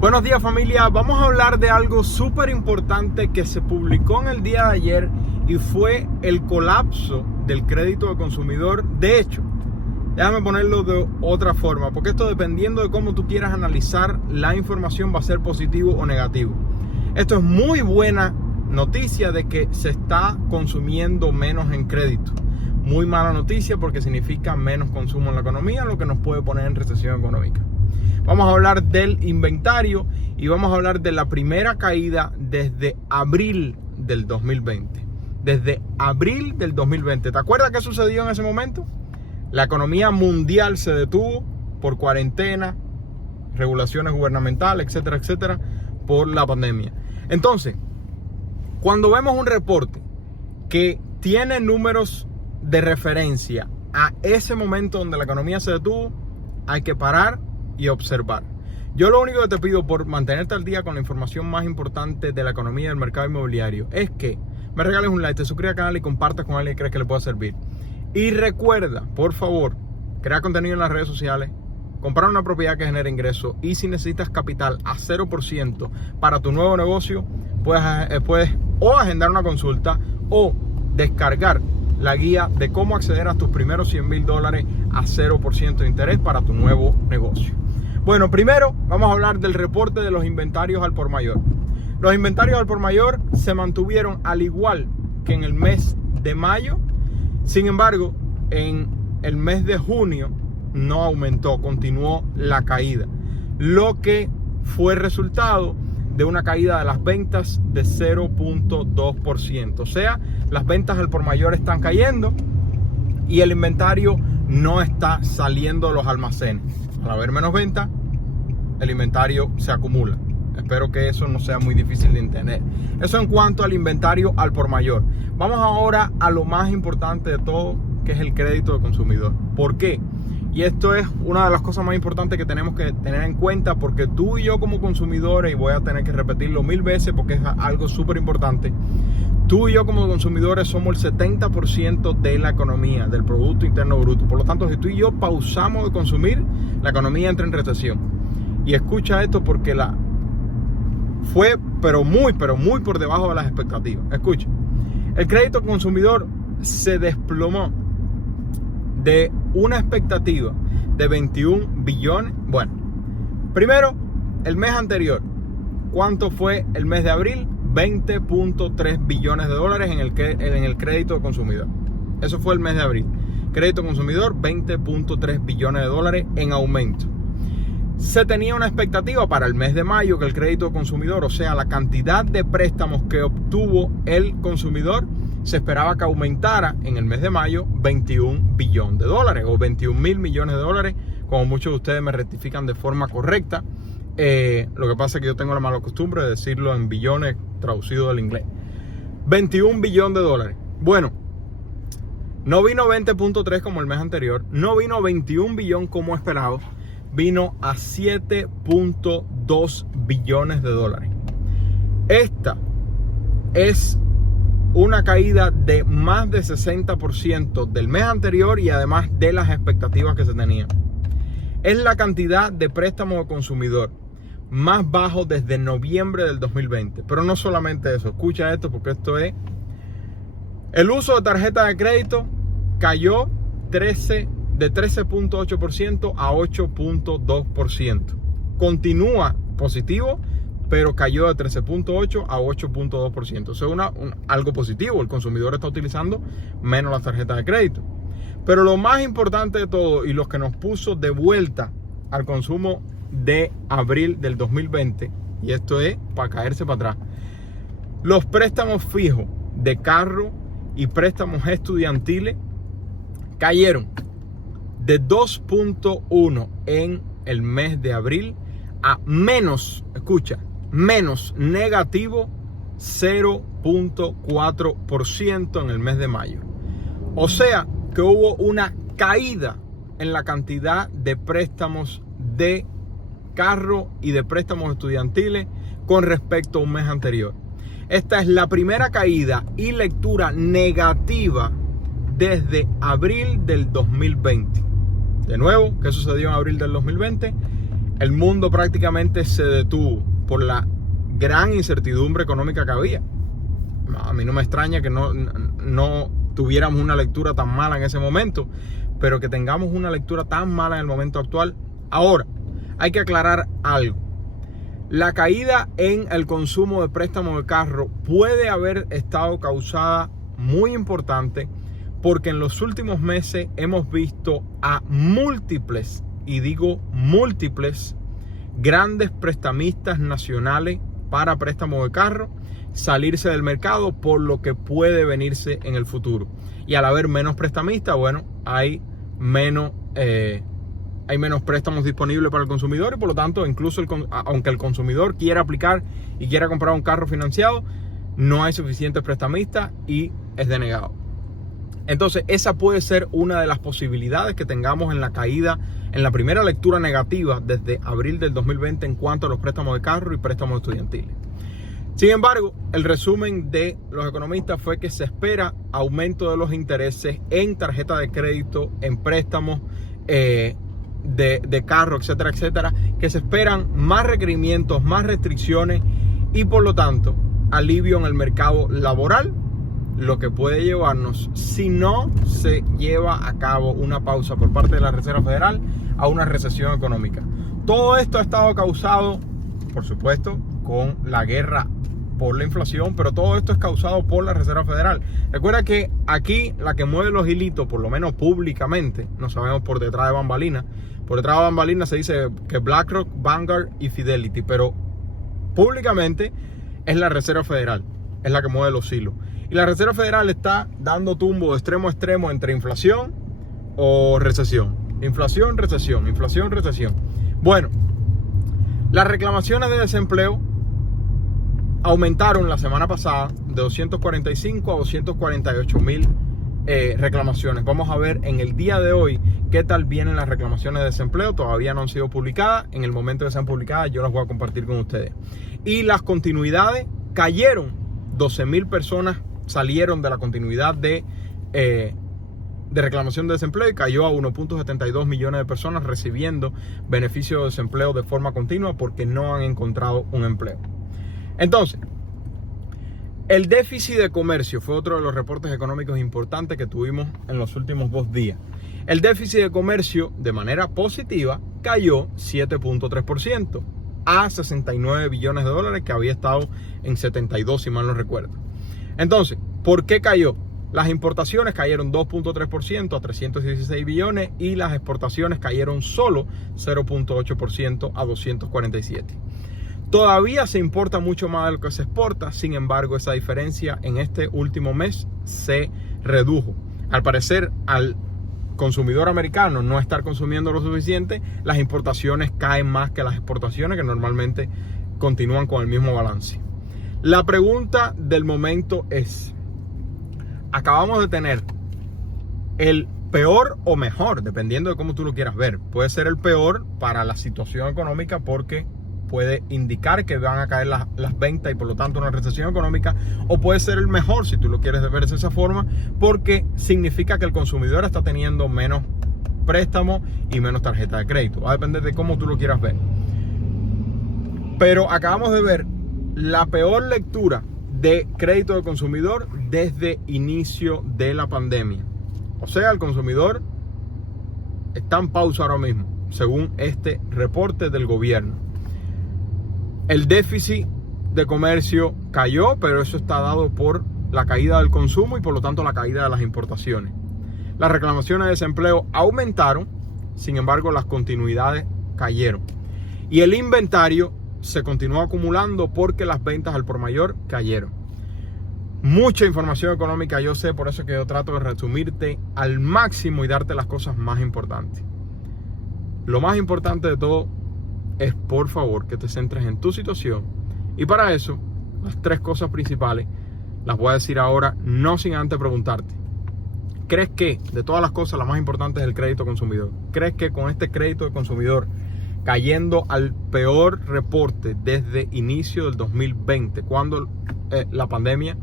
Buenos días, familia. Vamos a hablar de algo súper importante que se publicó en el día de ayer y fue el colapso del crédito de consumidor. De hecho, déjame ponerlo de otra forma, porque esto, dependiendo de cómo tú quieras analizar la información, va a ser positivo o negativo. Esto es muy buena noticia de que se está consumiendo menos en crédito. Muy mala noticia porque significa menos consumo en la economía, lo que nos puede poner en recesión económica. Vamos a hablar del inventario y vamos a hablar de la primera caída desde abril del 2020. Desde abril del 2020. ¿Te acuerdas qué sucedió en ese momento? La economía mundial se detuvo por cuarentena, regulaciones gubernamentales, etcétera, etcétera, por la pandemia. Entonces, cuando vemos un reporte que tiene números de referencia a ese momento donde la economía se detuvo, hay que parar y observar. Yo lo único que te pido por mantenerte al día con la información más importante de la economía y del mercado inmobiliario es que me regales un like, te suscribas al canal y compartas con alguien que crees que le pueda servir. Y recuerda, por favor, crear contenido en las redes sociales, comprar una propiedad que genere ingresos, y si necesitas capital a 0% para tu nuevo negocio, puedes o agendar una consulta o descargar la guía de cómo acceder a tus primeros $100,000 a 0% de interés para tu nuevo negocio. Bueno, primero vamos a hablar del reporte de los inventarios al por mayor. Los inventarios al por mayor se mantuvieron al igual que en el mes de mayo. Sin embargo, en el mes de junio no aumentó, continuó la caída, lo que fue resultado de una caída de las ventas de 0.2%. O sea, las ventas al por mayor están cayendo y el inventario no está saliendo de los almacenes. Al haber menos ventas, el inventario se acumula. Espero que eso no sea muy difícil de entender. Eso en cuanto al inventario al por mayor. Vamos ahora a lo más importante de todo, que es el crédito de consumidor. ¿Por qué? Y esto es una de las cosas más importantes que tenemos que tener en cuenta, porque tú y yo como consumidores, y voy a tener que repetirlo 1000 veces porque es algo súper importante, tú y yo como consumidores somos el 70% de la economía, del Producto Interno Bruto. Por lo tanto, si tú y yo pausamos de consumir, la economía entra en recesión. Y escucha esto porque fue muy por debajo de las expectativas. Escucha, el crédito consumidor se desplomó de una expectativa de 21 billones. Bueno, primero, el mes anterior, ¿cuánto fue el mes de abril? 20.3 billones de dólares en el crédito de consumidor. Eso fue el mes de abril. Crédito consumidor, 20.3 billones de dólares en aumento. Se tenía una expectativa para el mes de mayo que el crédito consumidor, o sea, la cantidad de préstamos que obtuvo el consumidor, se esperaba que aumentara en el mes de mayo 21 billones de dólares o 21 mil millones de dólares, como muchos de ustedes me rectifican de forma correcta. Lo que pasa es que yo tengo la mala costumbre de decirlo en billones traducido del inglés. 21 billones de dólares. Bueno, no vino 20.3 como el mes anterior, no vino 21 billones como esperado, vino a 7.2 billones de dólares. Esta es una caída de más de 60% del mes anterior y además de las expectativas que se tenían. Es la cantidad de préstamos de consumidor más bajo desde noviembre del 2020. Pero no solamente eso, escucha esto porque esto es... El uso de tarjeta de crédito cayó de 13.8% a 8.2%. Continúa positivo, pero cayó de 13.8 a 8.2%. Eso es algo positivo. El consumidor está utilizando menos las tarjetas de crédito. Pero lo más importante de todo, y lo que nos puso de vuelta al consumo de abril del 2020, y esto es para caerse para atrás, los préstamos fijos de carro y préstamos estudiantiles cayeron de 2.1 en el mes de abril a menos, escucha, menos negativo 0.4% en el mes de mayo. O sea que hubo una caída en la cantidad de préstamos de carro y de préstamos estudiantiles con respecto a un mes anterior. Esta es la primera caída y lectura negativa desde abril del 2020. De nuevo, ¿qué sucedió en abril del 2020? el mundo prácticamente se detuvo por la gran incertidumbre económica que había. A mí no me extraña que no tuviéramos una lectura tan mala en ese momento, pero que tengamos una lectura tan mala en el momento actual. Ahora, hay que aclarar algo. La caída en el consumo de préstamos de carro puede haber estado causada muy importante porque en los últimos meses hemos visto a múltiples, y digo múltiples, grandes prestamistas nacionales para préstamos de carro salirse del mercado por lo que puede venirse en el futuro. Y al haber menos prestamistas, bueno, hay menos préstamos disponibles para el consumidor y por lo tanto, incluso aunque el consumidor quiera aplicar y quiera comprar un carro financiado, no hay suficientes prestamistas y es denegado. Entonces, esa puede ser una de las posibilidades que tengamos en la caída, en la primera lectura negativa desde abril del 2020 en cuanto a los préstamos de carro y préstamos estudiantiles. Sin embargo, el resumen de los economistas fue que se espera aumento de los intereses en tarjeta de crédito, en préstamos de carro, etcétera, etcétera, que se esperan más requerimientos, más restricciones y por lo tanto alivio en el mercado laboral, lo que puede llevarnos, si no se lleva a cabo una pausa por parte de la Reserva Federal, a una recesión económica. Todo esto ha estado causado, por supuesto, con la guerra por la inflación, pero todo esto es causado por la Reserva Federal. Recuerda que aquí la que mueve los hilitos, por lo menos públicamente, no sabemos por detrás de bambalinas, por detrás de bambalinas se dice que BlackRock, Vanguard y Fidelity, pero públicamente es la Reserva Federal, es la que mueve los hilos. Y la Reserva Federal está dando tumbo de extremo a extremo entre inflación o recesión. Inflación, recesión, inflación, recesión. Bueno, las reclamaciones de desempleo aumentaron la semana pasada de 245 a 248 mil reclamaciones. Vamos a ver en el día de hoy qué tal vienen las reclamaciones de desempleo. Todavía no han sido publicadas. En el momento que sean publicadas yo las voy a compartir con ustedes. Y las continuidades cayeron. 12,000 personas salieron de la continuidad de reclamación de desempleo y cayó a 1.72 millones de personas recibiendo beneficios de desempleo de forma continua porque no han encontrado un empleo. Entonces, el déficit de comercio fue otro de los reportes económicos importantes que tuvimos en los últimos 2 días. El déficit de comercio, de manera positiva, cayó 7.3% a 69 billones de dólares, que había estado en 72, si mal no recuerdo. Entonces, ¿por qué cayó? Las importaciones cayeron 2.3% a 316 billones y las exportaciones cayeron solo 0.8% a 247. Todavía se importa mucho más de lo que se exporta, sin embargo, esa diferencia en este último mes se redujo. Al parecer, al consumidor americano no estar consumiendo lo suficiente, las importaciones caen más que las exportaciones, que normalmente continúan con el mismo balance. La pregunta del momento es, acabamos de tener el peor o mejor, dependiendo de cómo tú lo quieras ver. Puede ser el peor para la situación económica porque puede indicar que van a caer las ventas y por lo tanto una recesión económica, o puede ser el mejor si tú lo quieres ver de esa forma porque significa que el consumidor está teniendo menos préstamos y menos tarjeta de crédito. Va a depender de cómo tú lo quieras ver. Pero acabamos de ver la peor lectura de crédito de consumidor desde inicio de la pandemia. O sea, el consumidor está en pausa ahora mismo, según este reporte del gobierno. El déficit de comercio cayó, pero eso está dado por la caída del consumo y por lo tanto la caída de las importaciones. Las reclamaciones de desempleo aumentaron, sin embargo las continuidades cayeron. Y el inventario se continuó acumulando porque las ventas al por mayor cayeron. Mucha información económica, yo sé, por eso que yo trato de resumirte al máximo y darte las cosas más importantes. Lo más importante de todo es, por favor, que te centres en tu situación. Y para eso, las 3 cosas principales las voy a decir ahora, no sin antes preguntarte. ¿Crees que, de todas las cosas, la más importante es el crédito consumidor? ¿Crees que con este crédito de consumidor cayendo al peor reporte desde inicio del 2020, cuando la pandemia,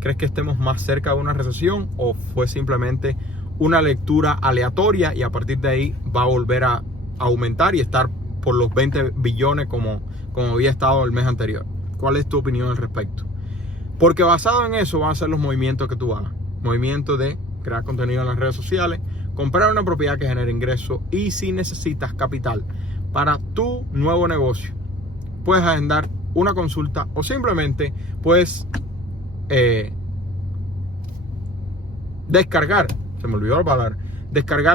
crees que estemos más cerca de una recesión o fue simplemente una lectura aleatoria y a partir de ahí va a volver a aumentar y estar por los 20 billones como había estado el mes anterior. ¿Cuál es tu opinión al respecto? Porque basado en eso van a ser los movimientos que tú hagas. Movimientos de crear contenido en las redes sociales, comprar una propiedad que genere ingresos, y si necesitas capital para tu nuevo negocio, puedes agendar una consulta o simplemente puedes descargar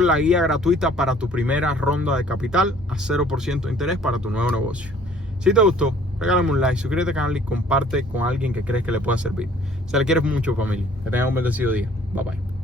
la guía gratuita para tu primera ronda de capital a 0% de interés para tu nuevo negocio. Si te gustó, regálame un like, suscríbete al canal y comparte con alguien que crees que le pueda servir. Se le quiere mucho, familia. Que tengan un bendecido día. Bye bye.